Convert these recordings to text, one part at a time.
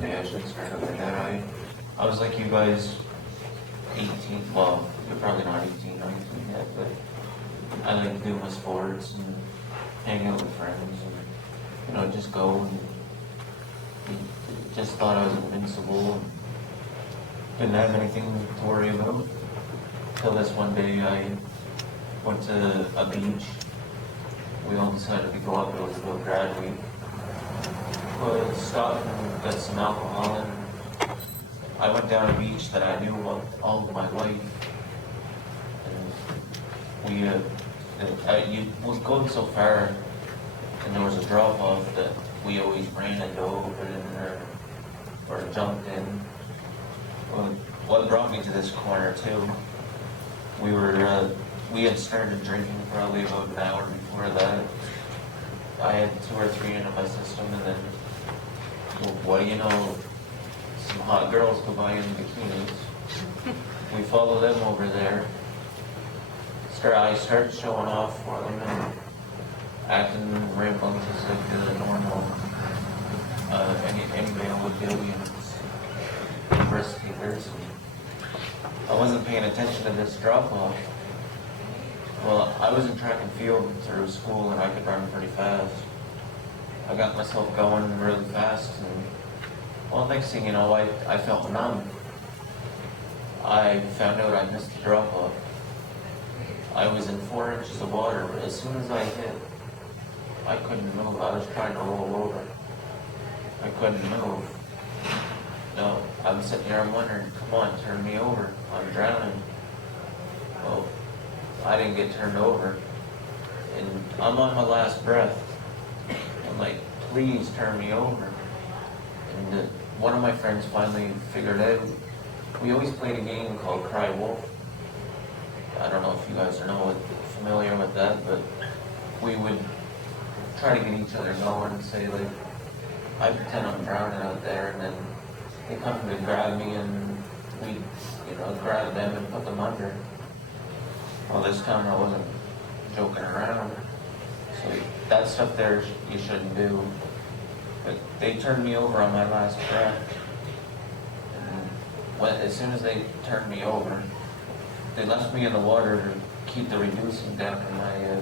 Maybe I should start up like that. I was like you guys, 18, well, you're probably not 18, 19 yet, but I like to do my sports and hang out with friends and, you know, just go and just thought I was invincible and didn't have anything to worry about. Till this one day I went to a beach. We all decided to go up, it was about grad week. But stopped and got some alcohol and I went down a beach that I knew all of my life. And you was going so far and there was a drop off that we always ran and dove in or jumped in. Well, what brought me to this corner too, we had started drinking probably about an hour before that. I had 2 or 3 into my system and then, well, what do you know, some hot girls go by in bikinis. We follow them over there. I start showing off for them and acting rambunctious like the normal anybody would do, you know, risk takers. I wasn't paying attention to this drop off. Well, I was in track and field through school and I could run pretty fast. I got myself going really fast and, well, next thing you know, I felt numb. I found out I missed the drop off. I was in 4 inches of water, but as soon as I hit, I couldn't move. I was trying to roll over. I couldn't move. No, I'm sitting here, I'm wondering, come on, turn me over. I'm drowning. Well, I didn't get turned over. And I'm on my last breath. I'm like, please turn me over. And one of my friends finally figured out, we always played a game called Cry Wolf. I don't know if you guys are familiar with that, but we would try to get each other going and say, like, I pretend I'm drowning out there, and then they come to grab me, and we, you know, grab them and put them under. Well, this time I wasn't joking around, so that stuff there you shouldn't do. But they turned me over on my last breath, and as soon as they turned me over, they left me in the water to keep the reducing down in my,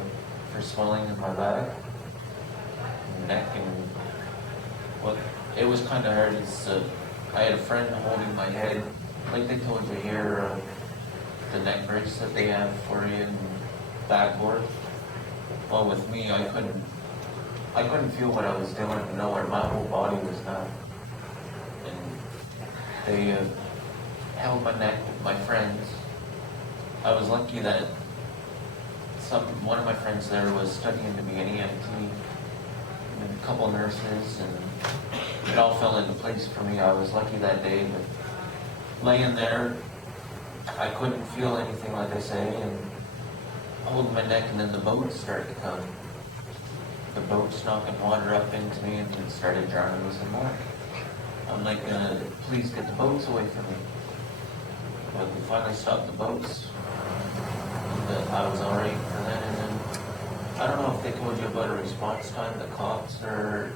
for swelling in my back, neck, and well, it was kind of hard. I had a friend holding my head, like they told you here, the neck brace that they have for you and backboard. Well, with me, I couldn't feel what I was doing nowhere. My whole body was numb, and they held my neck with my friends. I was lucky that one of my friends there was studying to be an EMT, and a couple nurses, and it all fell into place for me. I was lucky that day, but laying there, I couldn't feel anything, like I say, and holding my neck, and then the boats started to come. The boats knocking water up into me, and then started drowning me some more. I'm like, please get the boats away from me. But we finally stopped the boats. And I was alright for that, and then I don't know if they told you about a response time. The cops are,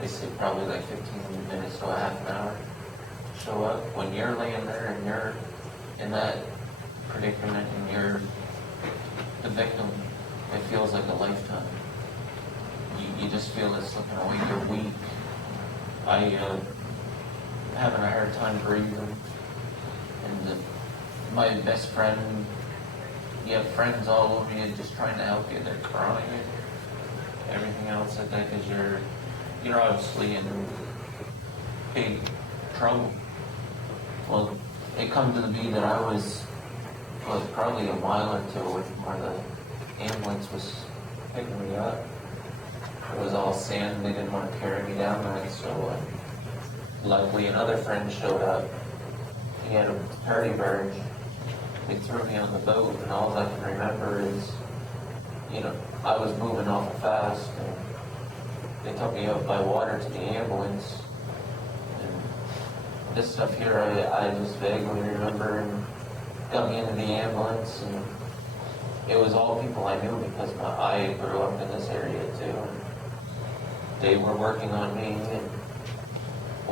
they say probably like 15 minutes to a half an hour. Show up when you're laying there and you're in that predicament and you're the victim. It feels like a lifetime. You just feel it's slipping away. You're weak. Having a hard time breathing. And my best friend, you have friends all over you just trying to help you. They're crying. Everything else like that, because you're obviously in big trouble. Well, it come to the be that I was probably a mile or two away from where the ambulance was picking me up. It was all sand. They didn't want to carry me down there, so luckily another friend showed up. He had a party barge. They threw me on the boat, and all I can remember is, you know, I was moving awful fast, and they took me out by water to the ambulance. And this stuff here, I just vaguely remember, and got me into the ambulance, and it was all people I knew because I grew up in this area too. And they were working on me, and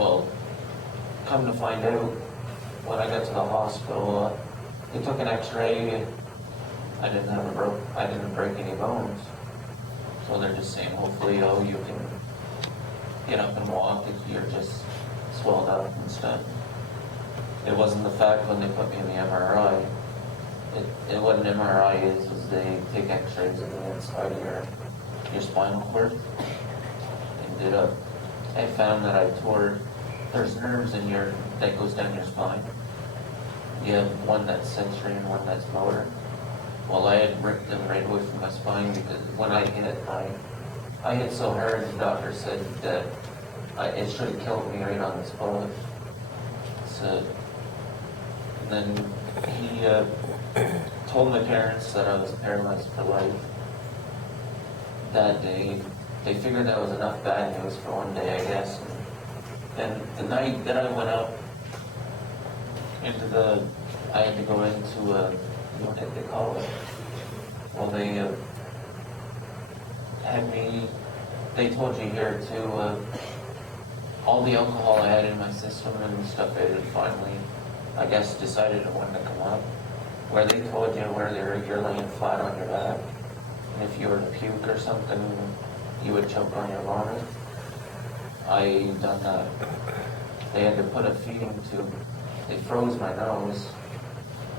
Well, come to find out, when I got to the hospital, they took an X-ray. I didn't break any bones. So they're just saying, hopefully, oh, you can get up and walk if you're just swelled up and stuff. It wasn't the fact when they put me in the MRI. What an MRI is they take X-rays of the inside of your spinal cord and did I found that there's nerves that goes down your spine. You have one that's sensory and one that's motor. Well, I had ripped them right away from my spine because when I hit it, I hit so hard the doctor said that it should have killed me right on the spot. So then he told my parents that I was paralyzed for life. That day, they figured that was enough bad news for one day, I guess. And the night that I went up I had to go into what did they call it? Well, they told you here too, all the alcohol I had in my system and stuff, it had finally, I guess, decided it wanted to come up. Where they told you you're laying flat on your back, and if you were to puke or something, you would choke on your vomit. I done that. They had to put a feeding tube. They froze my nose.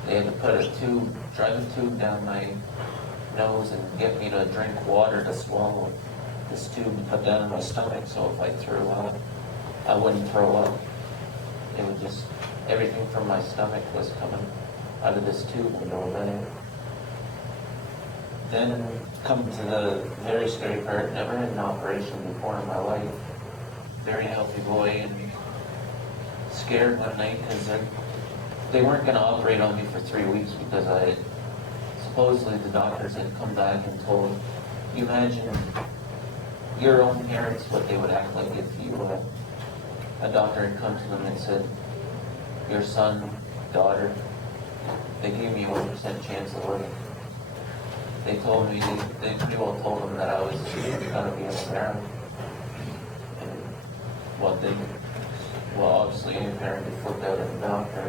They had to put drive a tube down my nose and get me to drink water to swallow this tube and put that in my stomach, so if I threw up, I wouldn't throw up. It would just, everything from my stomach was coming out of this tube and going in. Then come to the very scary part. Never had an operation before in my life. Very healthy boy, and scared one night because they weren't going to operate on me for 3 weeks because supposedly the doctors had come back and told, you imagine your own parents, what they would act like if a doctor had come to them and said, your son, daughter, they gave me a 1% chance of living. They told me, they pretty well told them that I was going to be in the ground. Well, obviously any parent would flip out at the doctor,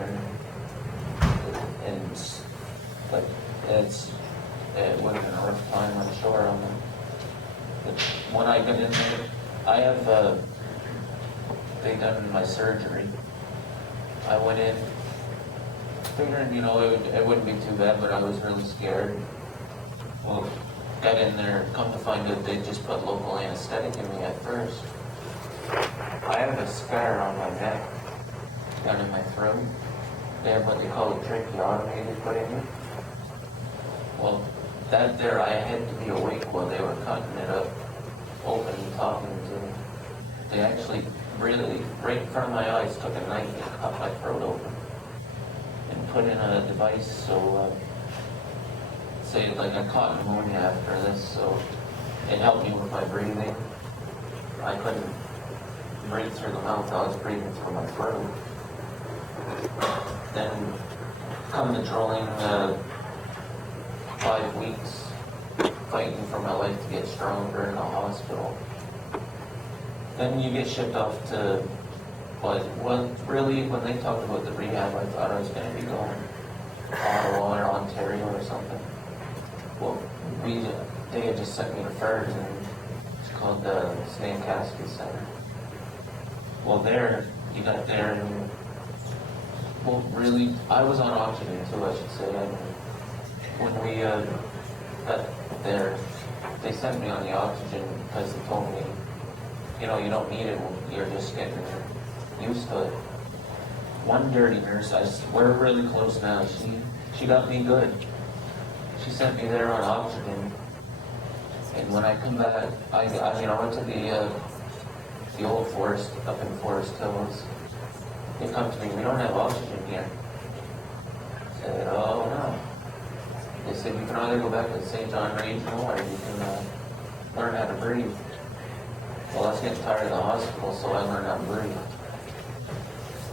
and like it would have been a rough time, I'm sure, on them. But when I got in there, I have they done my surgery. I went in, figuring it wouldn't be too bad, but I was really scared. Well, got in there, come to find out they just put local anesthetic in me at first. I have a scar on my neck, down in my throat. They have what they call a tracheotomy they put in me. Well, that there, I had to be awake while they were cutting it up, open and talking to me. They actually really, right in front of my eyes, took a knife and cut my throat open and put in a device so, say like I caught pneumonia after this, so it helped me with my breathing. I couldn't breathe through the mouth, I was breathing through my throat. Then come the drilling, 5 weeks fighting for my life to get stronger in the hospital. Then you get shipped off to, really, when they talked about the rehab, I thought I was going to be going Ottawa or Ontario or something. Well, they had just sent me to FERS, and it's called the Stan Caskey Center. Well, you got there, and really, I was on oxygen too, I should say. And when we got there, they sent me on the oxygen because they told me, you don't need it, you're just getting used to it. One dirty nurse, we're really close now, she got me good. She sent me there on oxygen, and when I come back, I went to the old forest up in Forest Hills. They come to me, we don't have oxygen here. I said, oh no. They said, you can either go back to St. John Regional or you can learn how to breathe. Well, I was getting tired of the hospital, so I learned how to breathe.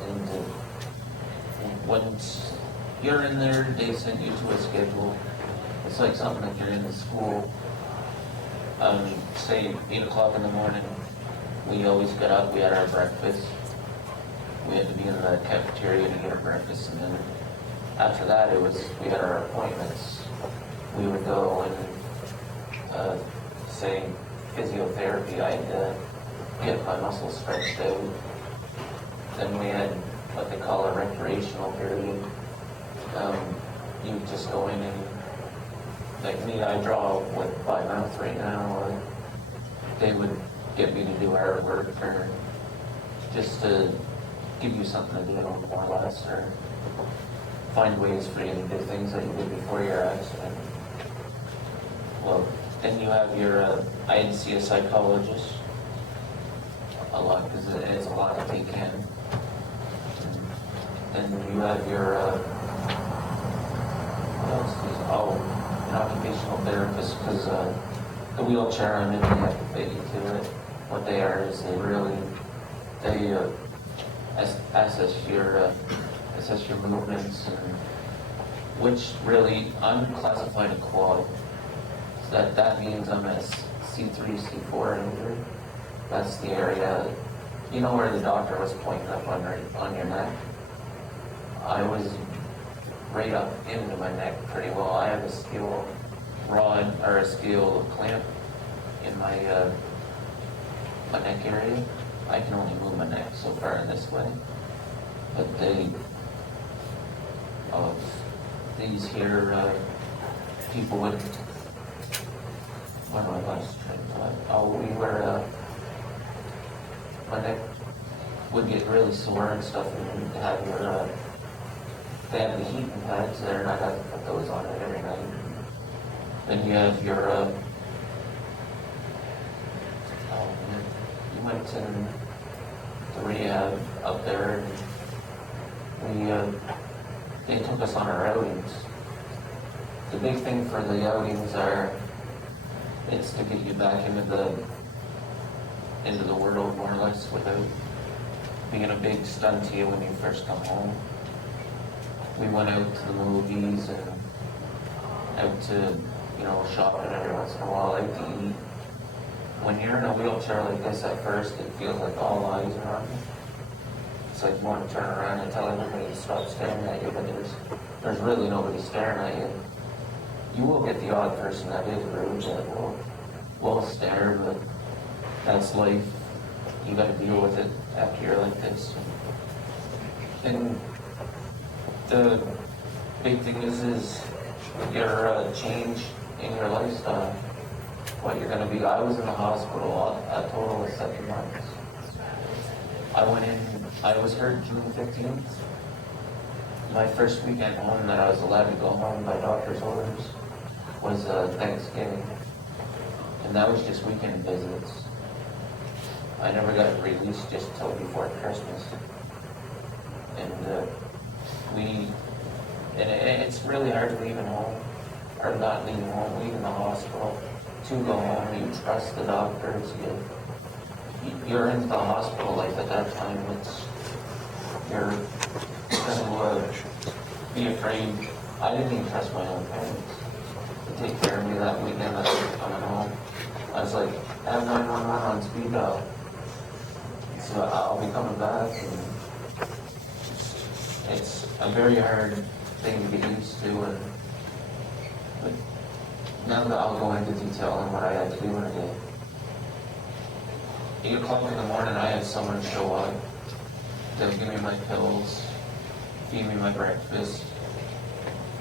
And once you're in there, they send you to a schedule. It's like something like you're in the school. Say 8 o'clock in the morning, we always got up, we had our breakfast. we had to be in the cafeteria to get our breakfast, and then after that, we had our appointments. We would go and, say, physiotherapy. I had to get my muscles stretched out. Then we had what they call a recreational period. You just go in and, like me, I draw by mouth right now. They would get me to do artwork or just to give you something to do, more or less, or find ways for you to do things that you did before your accident. Well, then you have your, I had to see a psychologist a lot because it's a lot to take in. Then you have your, what else is, an occupational therapist, because the wheelchair I'm in, they have to fit you to it. What they are is they assess your movements, and which really, I'm classified a quad. So that means I'm a C3, C4 injury. That's the area, you know where the doctor was pointing up on your neck? I was right up into my neck pretty well. I have a steel rod, or a steel clamp in my neck area. I can only move my neck so far in this way. But these here people would, what do I was trying to, we were, my neck would get really sore and stuff, and you'd have your, they have the heating pads there, and I'd have to put those on it every night. Then you have your, you went to the rehab up there, and they took us on our outings. The big thing for the outings it's to get you back into the world, more or less, without being a big stunt to you when you first come home. We went out to the movies and out to, shopping every once in a while, out to eat. When you're in a wheelchair like this at first, it feels like all eyes are on you. It's like you want to turn around and tell everybody to stop staring at you, but there's really nobody staring at you. You will get the odd person that is rude that will stare, but that's life. You got to deal with it after you're like this. And the big thing is your change in your lifestyle. What you're going to be. I was in the hospital a total of 7 months. I went in, I was hurt June 15th. My first weekend home that I was allowed to go home by doctor's orders was Thanksgiving. And that was just weekend visits. I never got released just till before Christmas. And it's really hard leaving home, or not leaving home, leaving the hospital to go home. You trust the doctors. You're into the hospital life at that time. You're going to be afraid. I didn't even trust my own parents to take care of me that weekend that I was coming home. I was like, have 911 on speed dial. So I'll be coming back, and it's a very hard thing to get used to. But now that I'll go into detail on what I had to do in a day. 8 o'clock in the morning, I had someone show up. They'll give me my pills, feed me my breakfast.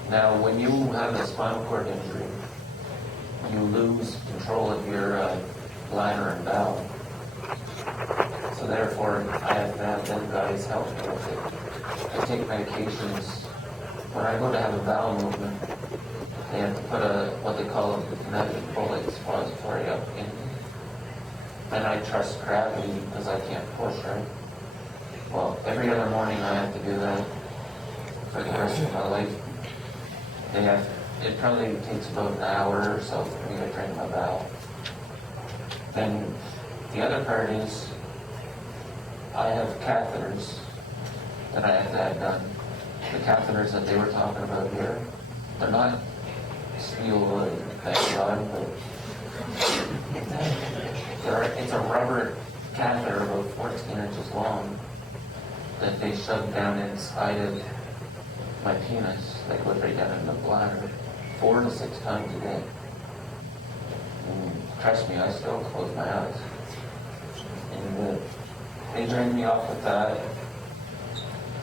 Now, when you have a spinal cord injury, you lose control of your bladder and bowel. So therefore, I have to have them guys help me with it. I take medications. When I go to have a bowel movement, they have to put what they call a pneumatic bullet suppository up in. And I trust gravity because I can't push, right? Well, every other morning I have to do that for the rest of my life. It probably takes about an hour or so for me to drain my bowel. Then the other part is I have catheters that I have to have done. The catheters that they were talking about here, they're not steel, thank God, but it's a rubber catheter about 14 inches long. that they shoved down inside of my penis, like what right down in the bladder, 4 to 6 times a day. And trust me, I still close my eyes. And they drained me off with that.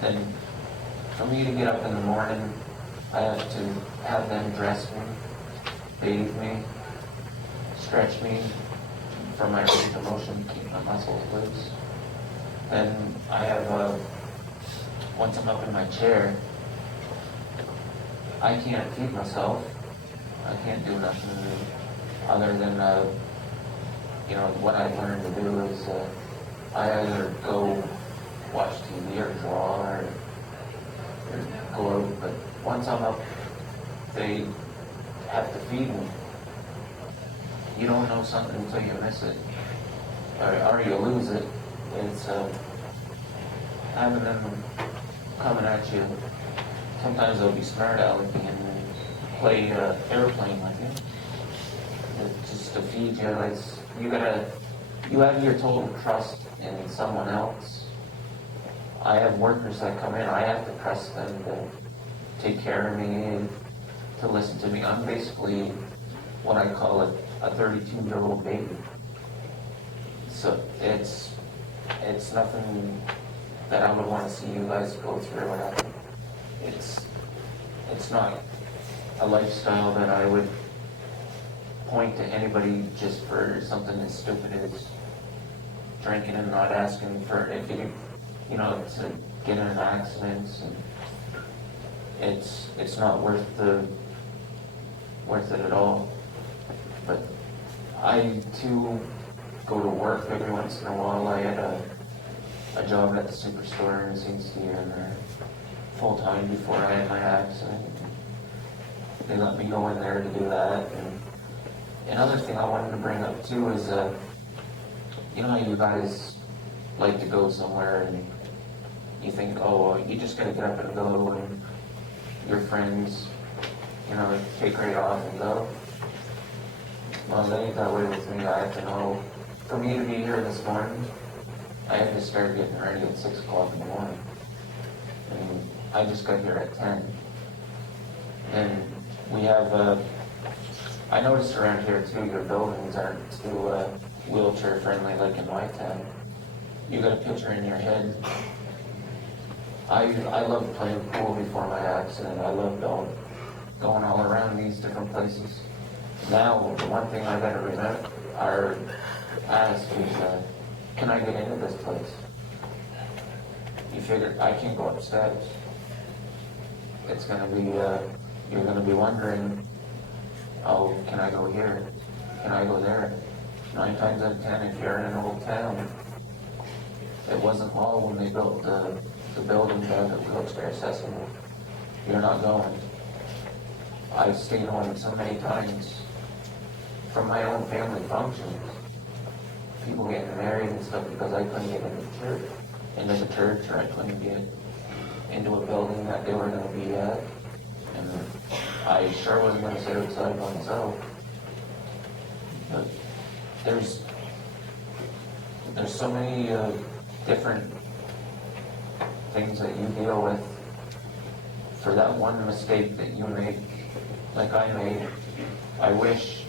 Then for me to get up in the morning, I have to have them dress me, bathe me, stretch me for my range of motion, keep my muscles loose. Then I have, once I'm up in my chair, I can't feed myself. I can't do nothing other than, what I learned to do is I either go watch TV or draw or go out. But once I'm up, they have to feed me. You don't know something until you miss it, or you lose it. It's having them coming at you. Sometimes they'll be smart alecky and play airplane with you. It's just to feed you. It's, you have your total trust in someone else. I have workers that come in. I have to trust them to take care of me, to listen to me. I'm basically what I call a 32-year-old baby. So it's nothing that I would want to see you guys go through. It's not a lifestyle that I would point to anybody just for something as stupid as drinking and not asking for if you to get in an accident. And it's not worth it at all. But I too go to work every once in a while. I had a job at the superstore in St. Stephen full time before I had my accident. They let me go in there to do that. And another thing I wanted to bring up too is, how you guys like to go somewhere and you think, oh, well, you just gotta get up and go, and your friends, take right off and go. Well, they ain't that way with me. I have to know, for me to be here this morning, I had to start getting ready at 6 o'clock in the morning. And I just got here at 10. And we have, I noticed around here too, your buildings aren't too wheelchair friendly like in my town. You got a picture in your head. I loved playing pool before my accident. I loved going all around these different places. Now, the one thing I gotta remember or ask is, can I get into this place? You figure I can't go upstairs. It's gonna be, you're gonna be wondering, oh, can I go here? Can I go there? 9 times out of 10, if you're in an old town, it wasn't all when they built the building there that wheelchair accessible. You're not going. I've stayed home so many times from my own family functions. People getting married and stuff because I couldn't get into the church, or I couldn't get into a building that they were going to be at. And I sure wasn't going to sit outside by myself. But there's so many different things that you deal with for that one mistake that you make, like I made. I wish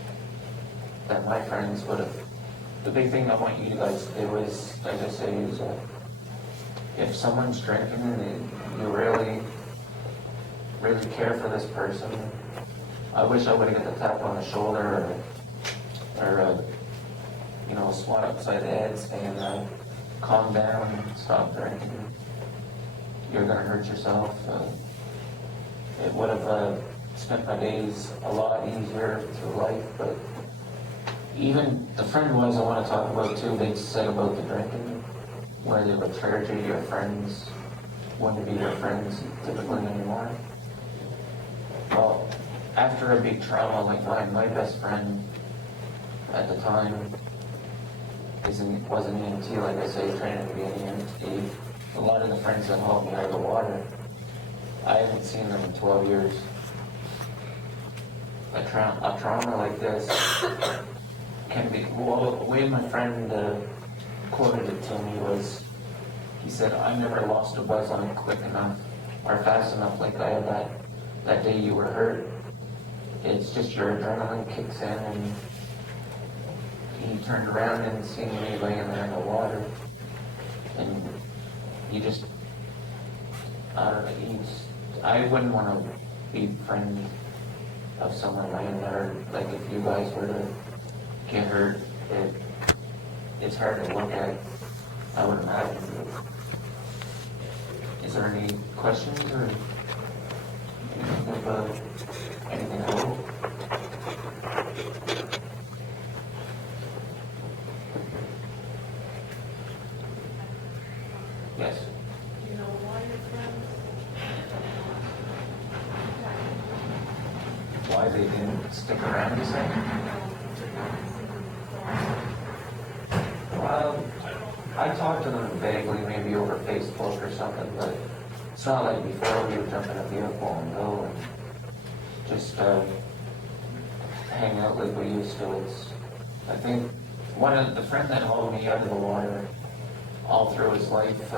that my friends would have. The big thing I want you guys to do is, like I say, is if someone's drinking and you really, really care for this person, I wish I would have got the tap on the shoulder or swat upside the head saying, calm down, stop drinking. You're going to hurt yourself. It would have spent my days a lot easier through life, but even the friend-wise I want to talk about too, they said about the drinking, where they would charge you, your friends wouldn't be your friends typically anymore. Well, after a big trauma like mine, my best friend at the time was an EMT, like I say, training to be an EMT. A lot of the friends that helped me out of the water, I haven't seen them in 12 years. A trauma like this can be, well, the way my friend quoted it to me was, he said, I never lost a buzz on it quick enough or fast enough like I had that day you were hurt. It's just your adrenaline kicks in, and he turned around and seen me laying there in the water, and you just, I don't know, I wouldn't want to be friends of someone laying there. Like if you guys were to get hurt, it's hard to look at. I would imagine. Is there any questions or anything else? Yes. Do you know why your friends? Why they didn't stick around, you say? I talked to them vaguely, maybe over Facebook or something, but it's not like before we would jump in a vehicle and go and just hang out like we used to. I think the friend that hauled me out of the water all through his life,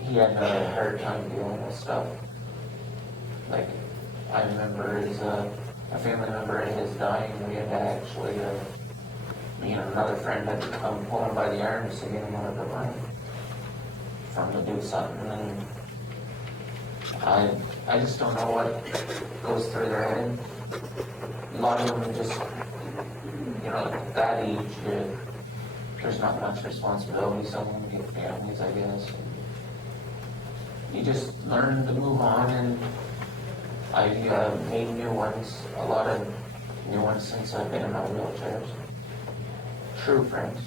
he had a hard time dealing with stuff. Like, I remember a family member of his dying, we had to actually, me and another friend had to come pull him by the arms to get him out of the room from to do something, and I just don't know what goes through their head. A lot of them just, at that age, there's not much responsibility. Some of them get families, I guess. You just learn to move on, and I've made new ones, a lot of new ones since I've been in my wheelchairs. True friends.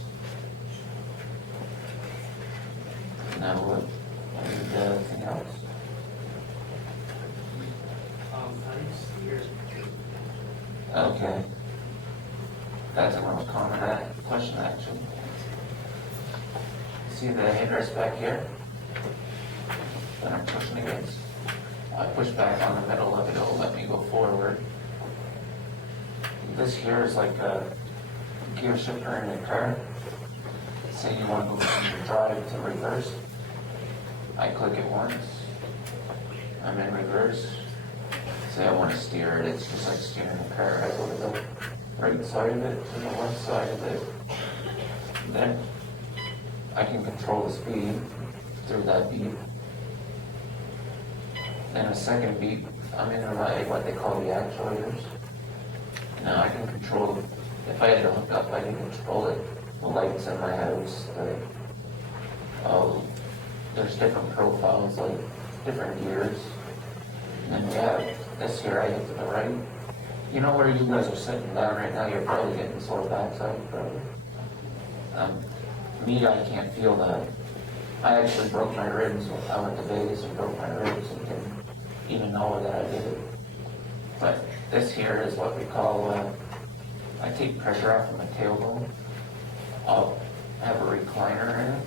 Now what? Anything else? How do you steer? Okay. That's the most common question, actually. See the headrest back here that I'm pushing against? I push back on the middle of it, it'll let me go forward. This here is like a gear shifter in your car. Say you want to go from drive to reverse. I click it once. I'm in reverse. Say I want to steer it, it's just like steering a car. I go to the right side of it, to the left side of it. Then I can control the speed through that beep. Then a second beep, I'm in what they call the actuators. Now I can control, if I had to hook up, I can control it. The lights in my house, there's different profiles, like different gears. And then we have this here, I hit to the right. You know where you guys are sitting down right now, you're probably getting sore backside, probably. Me, I can't feel that. I actually broke my ribs. I went to Vegas and broke my ribs and didn't even know that I did it. But this here is what we call, I take pressure off of my tailbone. I'll have a recliner in it.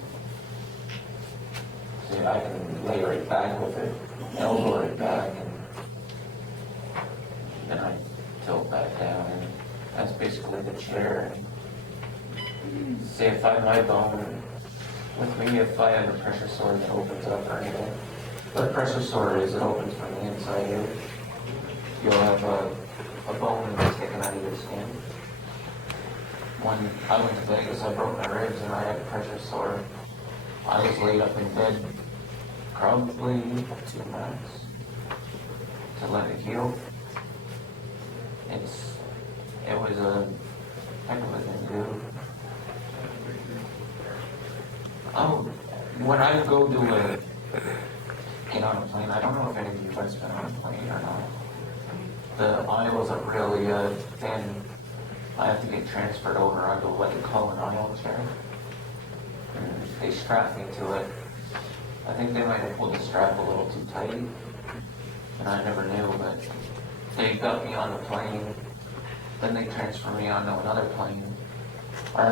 See, I can lay right back with it, elbow right back, and then I tilt back down, and that's basically the chair. Say if my bone, with me, if I have a pressure sore that opens up or anything, what a pressure sore is, it opens from the inside out. You'll have a bone that's sticking out of your skin. When I went to Vegas, I broke my ribs and I had a pressure sore. I was laid up in bed probably 2 months to let it heal. It was a heck of a thing to do. When I go to get on a plane, I don't know if any of you guys been on a plane or not. The aisles are really thin. I have to get transferred over onto what they call an aisle chair. And they strap me to it. I think they might have pulled the strap a little too tight, and I never knew, but they got me on the plane. Then they transferred me onto another plane, or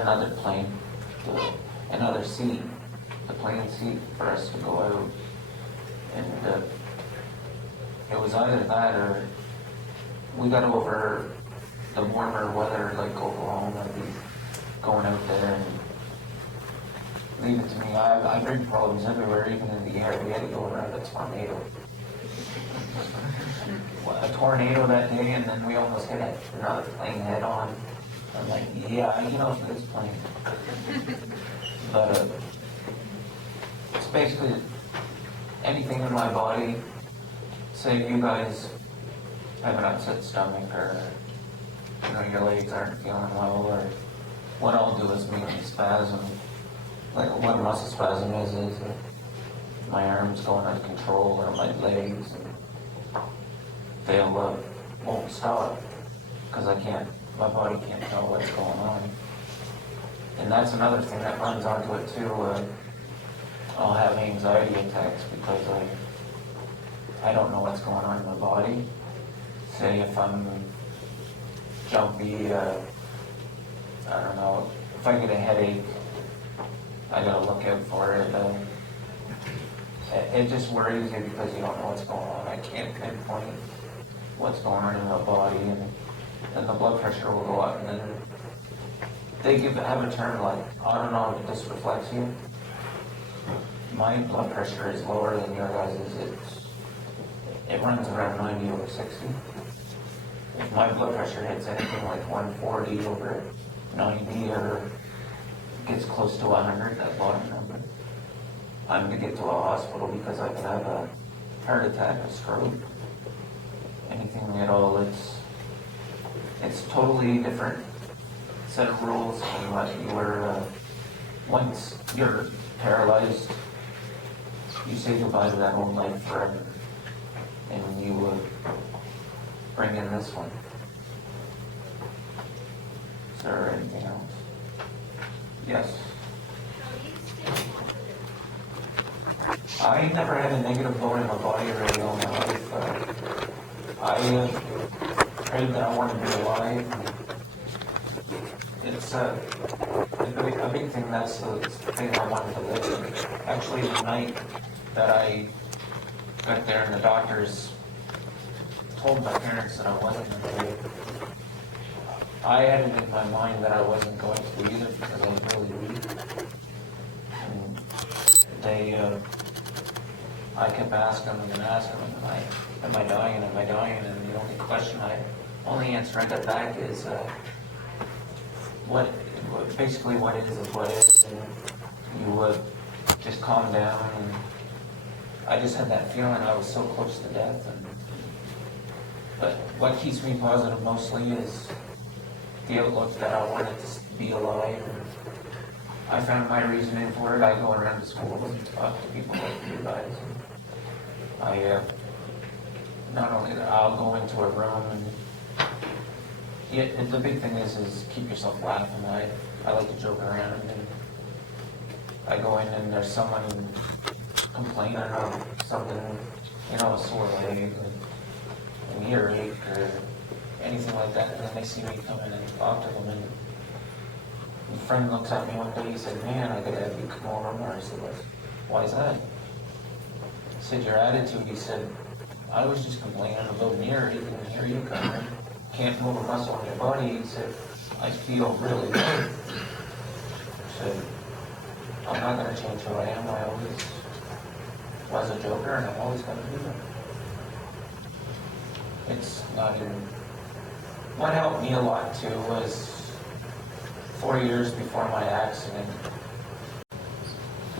another seat, the plane seat for us to go out. And it was either that or we got over the warmer weather, like Oklahoma, going out there, and leave it to me. I bring problems everywhere, even in the air. We had to go around a tornado. A tornado that day, and then we almost hit another plane head on. I'm like, yeah, you know, it's plane. But it's basically anything in my body. Say you guys have an upset stomach, or you know your legs aren't feeling well, or what I'll do is make a spasm. Like what muscle spasm is my arms going out of control, or my legs, and they'll won't stop because my body can't tell what's going on. And that's another thing that runs onto it too. I'll have anxiety attacks because I don't know what's going on in my body. Say if I'm jumpy, I don't know, if I get a headache, I gotta look out for it. It just worries you because you don't know what's going on. I can't pinpoint what's going on in my body, and then the blood pressure will go up, and then they have a term like, I don't know if this reflects you. My blood pressure is lower than your guys'. It runs around 90 over 60. If my blood pressure hits anything like 140 over 90 or gets close to 100, that bottom number, I'm to get to a hospital because I could have a heart attack, a stroke, anything at all. It's totally different set of rules than what you were. Once you're paralyzed, you say goodbye to that old life forever, and you bring in this one. Is there anything else? Yes. I never had a negative vote in my body really all my life. I prayed that I wanted to be alive. It's a big thing. That's the thing I wanted to live. Actually, the night that I got there and the doctors told my parents that I wasn't going to live, I had it in my mind that I wasn't going to either because I was really weak. And I kept asking them, am I dying? Am I dying? And the only answer I got back is, basically what is what is, and you just calm down. And I just had that feeling I was so close to death. But what keeps me positive mostly is the outlook that I wanted to be alive. And I found my reasoning for it. I go around to schools and talk to people like you guys. And not only that, I'll go into a room and the big thing is keep yourself laughing. I like to joke around, and I go in and there's someone complaining of something, a sore leg, an earache, or anything like that, and then they see me come in and talk to them, and my friend looks at me one day, he said, man, I gotta have you come over more. I said, why is that? He said, your attitude. He said, I was just complaining about an earache, and here you come in, can't move a muscle in your body. He said, I feel really good. He said, I'm not gonna change who I am. I always was a joker, and I'm always gonna be there. It's not even... What helped me a lot too was 4 years before my accident,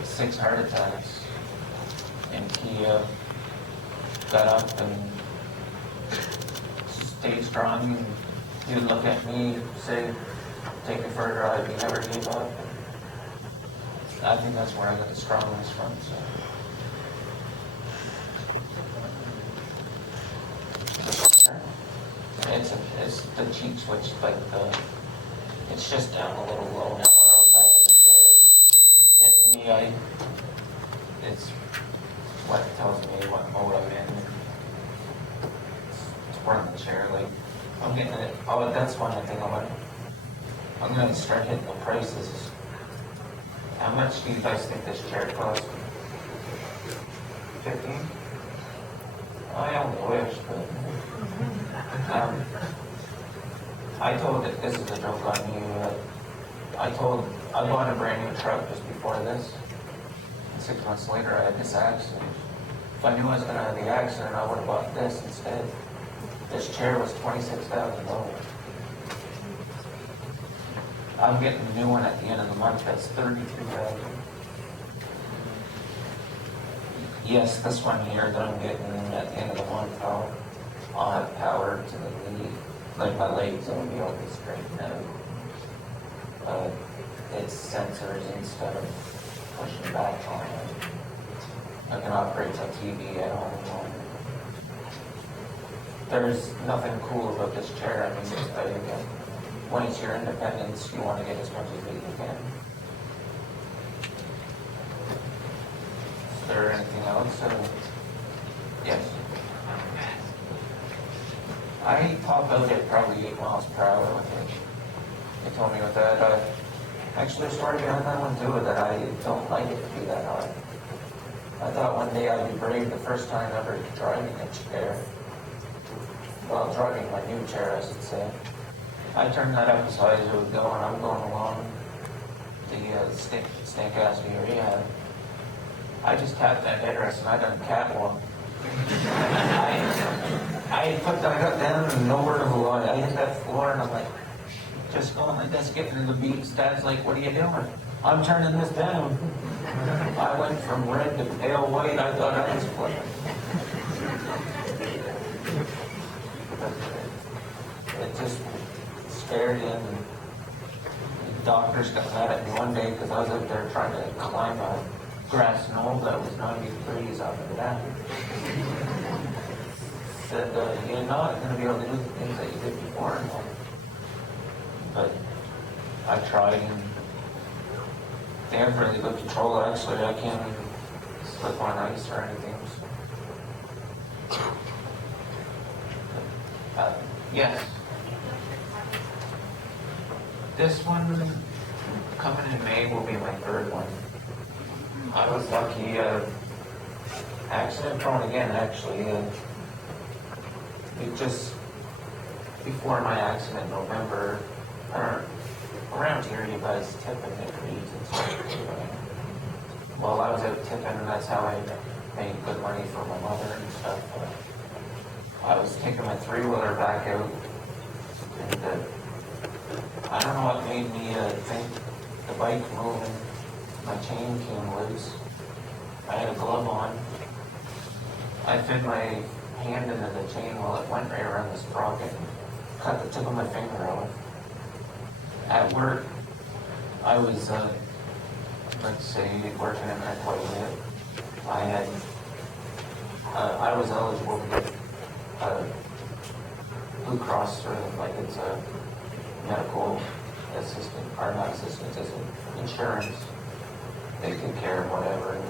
6 heart attacks, and he got up and stayed strong, and he would look at me, say, take me for a drive. He never gave up. I think that's where I got the strongest from. So. It's the cheek switch, but it's just down a little low now, or I'm back in the chair. It's hitting me. It's what tells me what mode I'm in. It's running the chair, like, I'm getting it. Oh, that's one thing I'm gonna start hitting the prices. How much do you guys think this chair costs? 15? I only wish, but I told this is a joke on you. I told I bought a brand new truck just before this. And 6 months later, I had this accident. If I knew I was gonna have the accident, I would have bought this instead. This chair was $26,000. I'm getting a new one at the end of the month, that's $33,000. Yes, this one here that I'm getting at the end of the month, I'll have power to the knee, like my legs will be able to straighten out. It's sensors instead of pushing back on it. I can operate a TV at home. There's nothing cool about this chair. I mean, when it's your independence, you want to get as much as you can. Is there anything else? Yes. I top out at probably 8 miles per hour with it. They told me with that. Actually, there's a story behind that one too, that I don't like it to be that high. I thought one day I'd be brave the first time ever driving a chair. Well, driving my new chair, I should say. I turned that up as high as it would go, and I'm going along the snake ass area. I just tapped that headrest and I done catwalk. I got down and nowhere to go. I hit that floor and I'm like, just going like this, getting in the beats. Dad's like, what are you doing? I'm turning this down. I went from red to pale white. I thought I was flipping. It just scared him. The doctors got mad at me one day because I was out there trying to climb a grass knoll that was 90 degrees out of the back. Said, you're not going to be able to do the things that you did before. But I tried, and they have really good control. Actually, I can't even slip on ice or anything. Yes. This one coming in May will be my third one. I was lucky, accident prone again, actually. It just, before my accident in November, around here you guys tip and get reads and stuff. Well, I was out tipping, and that's how I made good money for my mother and stuff. I was taking my three-wheeler back out, and I don't know what made me think the bike moving. My chain came loose. I had a glove on. I fit my hand into the chain while it went right around the sprocket and cut the tip of my finger off. At work, I was, let's say, working in there quite a bit. I was eligible to get Blue Cross, or like it's a medical assistant, or not assistance, it's insurance. They take care of whatever. And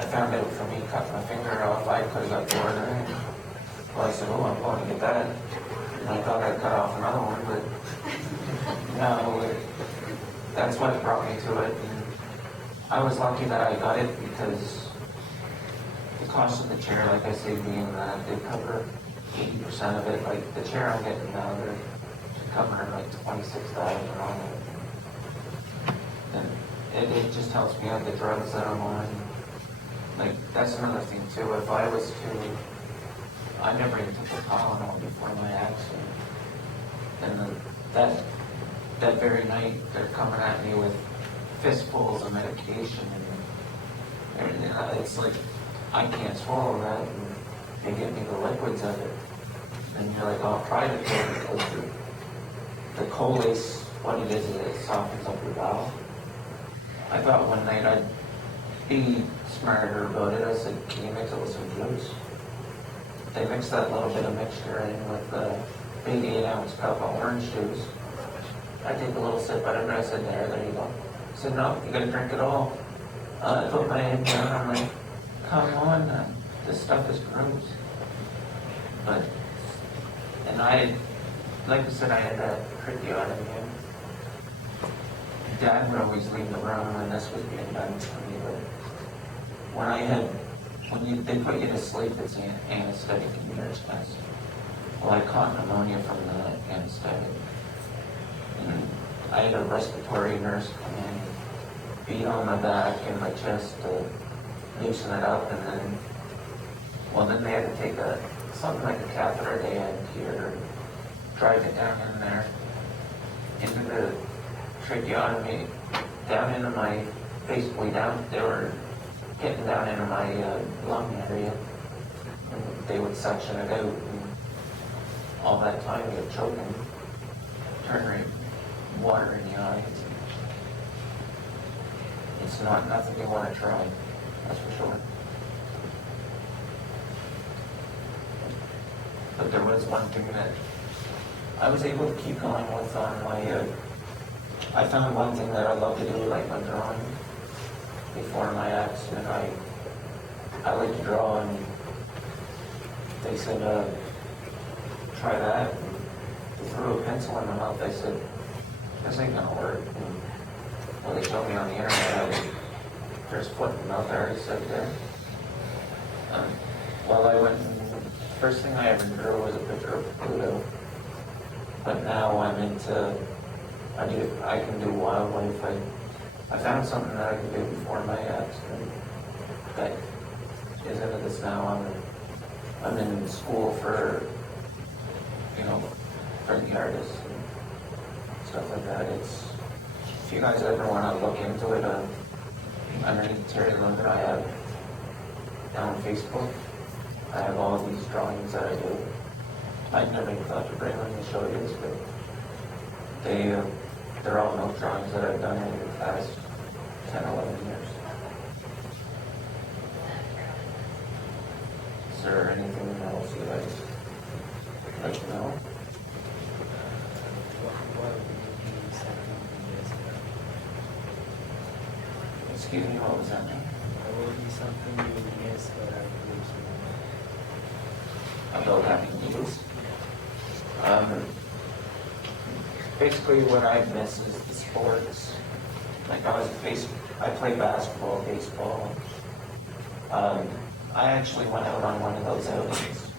I found out for me cutting my finger off, I could have got the order. Well, I said, oh, I'm going to get that. And I thought I'd cut off another one, but no, that's what brought me to it. And I was lucky that I got it because the cost of the chair, like I say, being that they cover 80% of it. Like the chair I'm getting now, they're covering like $26,000 on it. And it just helps me out the drugs that I'm on. Like that's another thing too. If I was to, I never even took the Tylenol before my accident. And that very night, they're coming at me with fistfuls of medication, and it's like I can't swallow that. And they give me the liquids of it, and you're like, oh, try it because the colace, what it is it softens up your bowel. I thought one night I'd be smarter about it. I said, can you mix it with some juice? They mixed that little bit of mixture in with the 88-ounce cup of orange juice. I take a little sip out of it. I said, there you go. I said, no, you gotta drink it all. I put my head down. I'm like, come on, this stuff is gross. But, and like I said, I had that tricky on it again. Dad would always leave the room when this was being done to me, but they put you to sleep, it's an anesthetic and you're expensive. Well, I caught pneumonia from the anesthetic. And I had a respiratory nurse come in beat on my back and my chest to loosen it up, and then, well, then they had to take something like a catheter they had here, drive it down in there, into the tracheotomy, down into my, basically down, they were getting down into my lung area, and they would suction it out, and all that time you're choking, turning water in the eyes. It's not nothing you want to try, that's for sure. But there was one thing that I was able to keep going with on my, I found one thing that I love to do, like my drawing. Before my accident, I like to draw, and they said, try that. And they threw a pencil in my mouth. I said, this ain't gonna work. And, well, they showed me on the internet, there's flipping out there, he said there. Well, I went and first thing I ever drew was a picture of Pluto. But now I'm into, I can do wildlife. I found something that I could do before my accident that is into this now. I'm in school for, for the artists and stuff like that. If you guys ever want to look into it, underneath Terry London, I have on Facebook, I have all these drawings that I do. I never even thought to bring them to show you, but they're all note drawings that I've done over the past 10, 11 years. Is there anything else you guys would like to know? What would be something you missed out? Excuse me, what was that name? What would be something you missed that I could About having needles? Basically what I miss is the sports. Like I played basketball, baseball. I actually went out on one of those outings.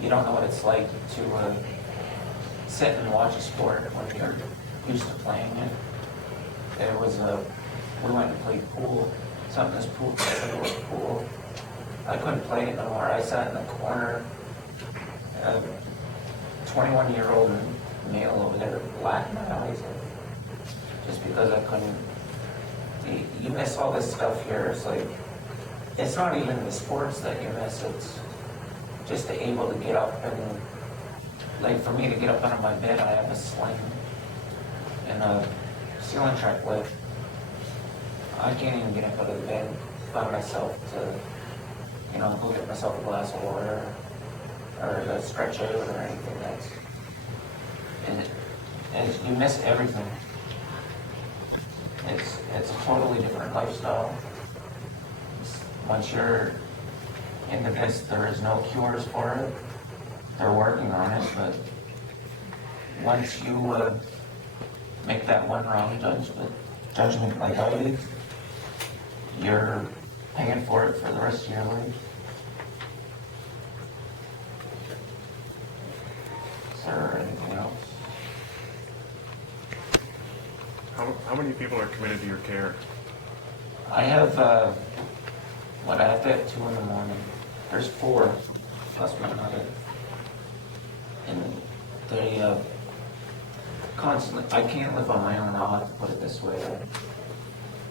You don't know what it's like to sit and watch a sport when you're used to playing it. We went and played pool, something as pool, pool. I couldn't play it no more. I sat in the corner, 21-year-old male over there, black in my eyes, just because I couldn't. You miss all this stuff here. It's like, it's not even the sports that you miss, it's just to able to get up and, like for me to get up out of my bed, I have a sling and a ceiling track lift. I can't even get up out of the bed by myself to, go get myself a glass of water or to stretch out or anything. And you miss everything. It's a totally different lifestyle. Once you're into this, there is no cures for it. They're working on it, but once you make that one wrong judgment like I did, you're paying for it for the rest of your life. Is there anything else? How many people are committed to your care? I have, I have to have 2 in the morning. There's 4, plus my mother. And they, constantly, I can't live on my own, I'll have to put it this way.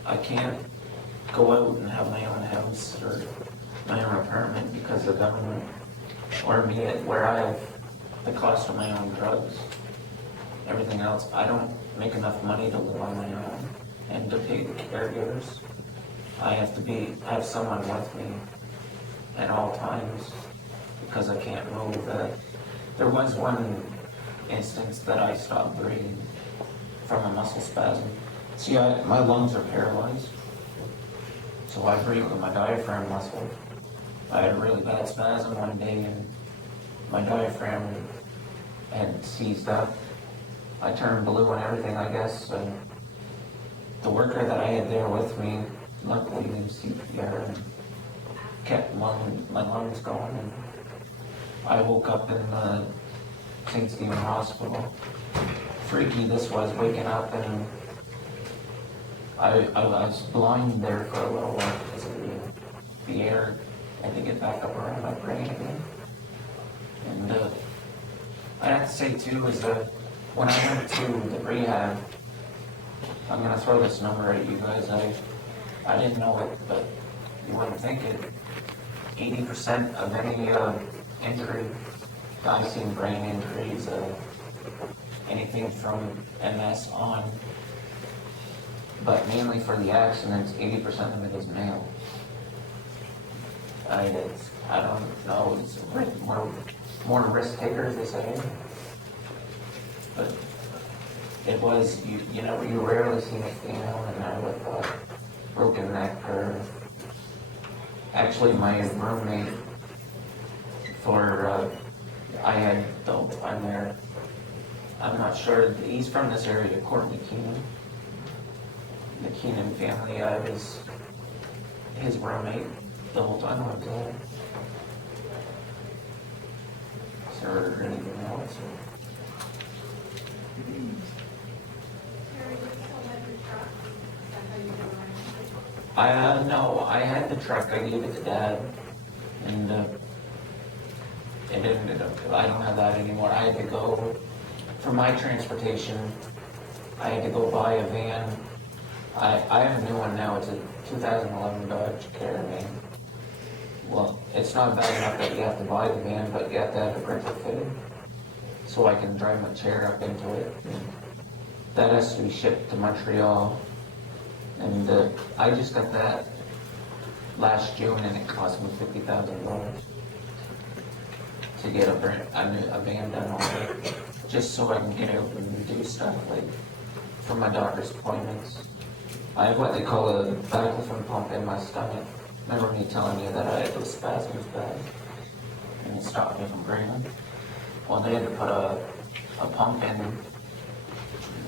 I can't go out and have my own house or my own apartment because the government ordered me at where I have the cost of my own drugs. Everything else, I don't make enough money to live on my own and to pay the caregivers. I have to have someone with me at all times because I can't move. There was one instance that I stopped breathing from a muscle spasm. See, my lungs are paralyzed, so I breathe with my diaphragm muscle. I had a really bad spasm one day and my diaphragm had seized up. I turned blue and everything, I guess. The worker that I had there with me, luckily he was CPR and kept my lungs going. And I woke up in St. Stephen Hospital. Freaky this was, waking up and I was blind there for a little while because of the air. I had to get back up around my brain again. And I have to say too is that when I went to the rehab, I'm gonna throw this number at you guys. I didn't know it, but you wouldn't think it. 80% of any injury, I've seen brain injuries, anything from MS on, but mainly for the accidents, 80% of it is male. I don't know, it's more risk takers, they say. But it was, you rarely see a female in there with a broken neck or, actually my roommate I had, though, I'm not sure, he's from this area, Courtney Keenan. The Keenan family, I was his roommate the whole time I was there. Is there anything else? Harry, you still have your truck? Is that how you do it? No, I had the truck, I gave it to Dad, and it ended up, I don't have that anymore. I had to go, for my transportation, I had to go buy a van. I have a new one now, it's a 2011 Dodge Caravan. Well, it's not bad enough that you have to buy the van, but you have to have it retrofitted, so I can drive my chair up into it. That has to be shipped to Montreal, and I just got that last June, and it cost me $50,000 to get a van done on it, just so I can get out and do stuff like for my doctor's appointments. I have what they call a baclofen pump in my stomach. Remember me telling you that I had those spasms back, and it stopped me from breathing? Well, they had to put a pump in.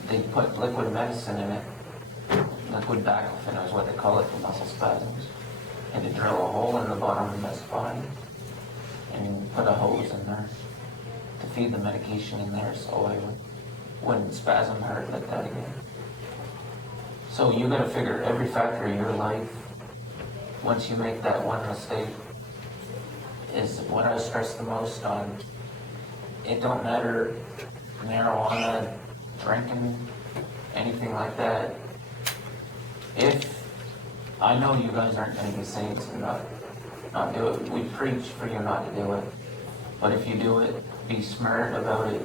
They put liquid medicine in it. Liquid baclofen is what they call it for muscle spasms. Had to drill a hole in the bottom of my spine and put a hose in there to feed the medication in there so I wouldn't spasm hurt like that again. So you gotta figure every factor of your life, once you make that one mistake, is what I stress the most on. It don't matter, marijuana, drinking, anything like that. If, I know you guys aren't gonna be saints and not do it. We preach for you not to do it. But if you do it, be smart about it.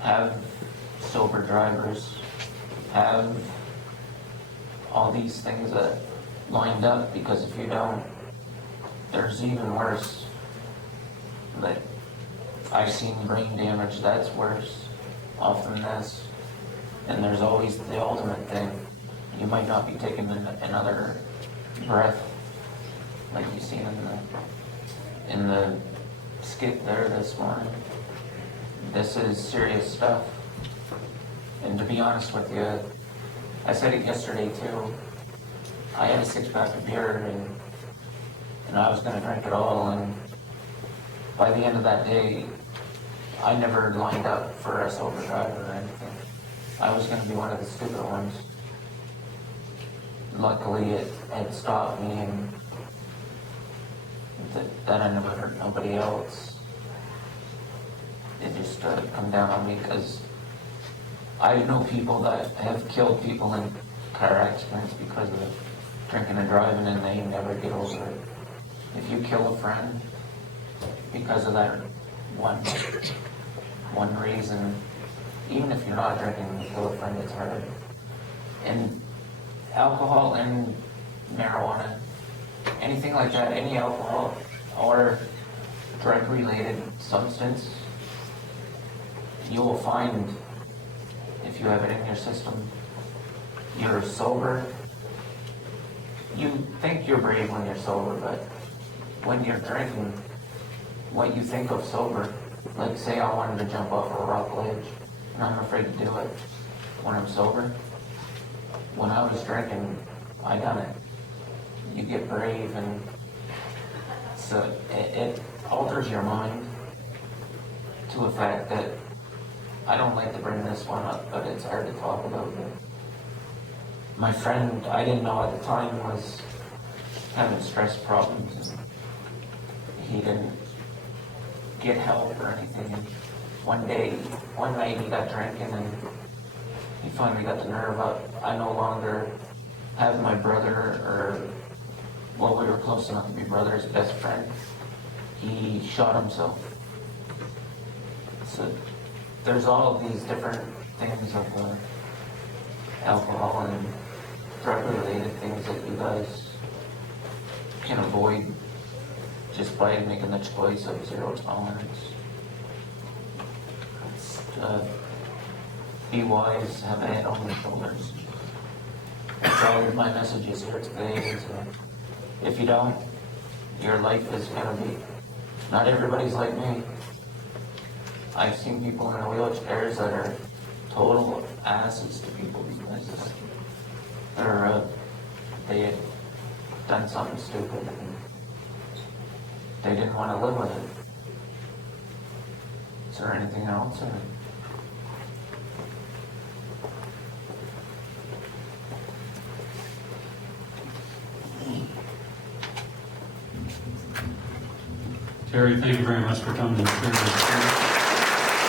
Have sober drivers. Have all these things that lined up, because if you don't, there's even worse. Like, I've seen brain damage that's worse off than this. And there's always the ultimate thing. You might not be taking another breath like you seen in the skit there this morning. This is serious stuff. And to be honest with you, I said it yesterday too. I had a 6-pack of beer and I was gonna drink it all, and by the end of that day, I never lined up for a sober driver or anything. I was gonna be one of the stupid ones. Luckily, it had stopped me, and that I never hurt nobody else. It just come down on me, because I know people that have killed people in car accidents because of drinking and driving, and they never get over it. If you kill a friend because of that one reason, even if you're not drinking and you kill a friend, it's hard. And alcohol and marijuana, anything like that, any alcohol or drug-related substance, you will find, if you have it in your system, you're sober. You think you're brave when you're sober, but when you're drinking, what you think of sober, like say I wanted to jump off a rock ledge and I'm afraid to do it when I'm sober. When I was drinking, I done it. You get brave, and so it alters your mind to a fact that I don't like to bring this one up, but it's hard to talk about. my friend, I didn't know at the time, was having stress problems. And he didn't get help or anything. And one night he got drinking and he finally got the nerve up. I no longer have my brother, or, well, we were close enough to be brothers, best friend. He shot himself. So there's all of these different things of alcohol and drug-related things that you guys can avoid just by making the choice of zero tolerance. Be wise, have a head on your shoulders. That's all my message is here today. Is, if you don't, your life is gonna be. Not everybody's like me. I've seen people in wheelchairs that are total asses to people because they had done something stupid and they didn't want to live with it. Is there anything else? Or? Terry, thank you very much for coming to share this.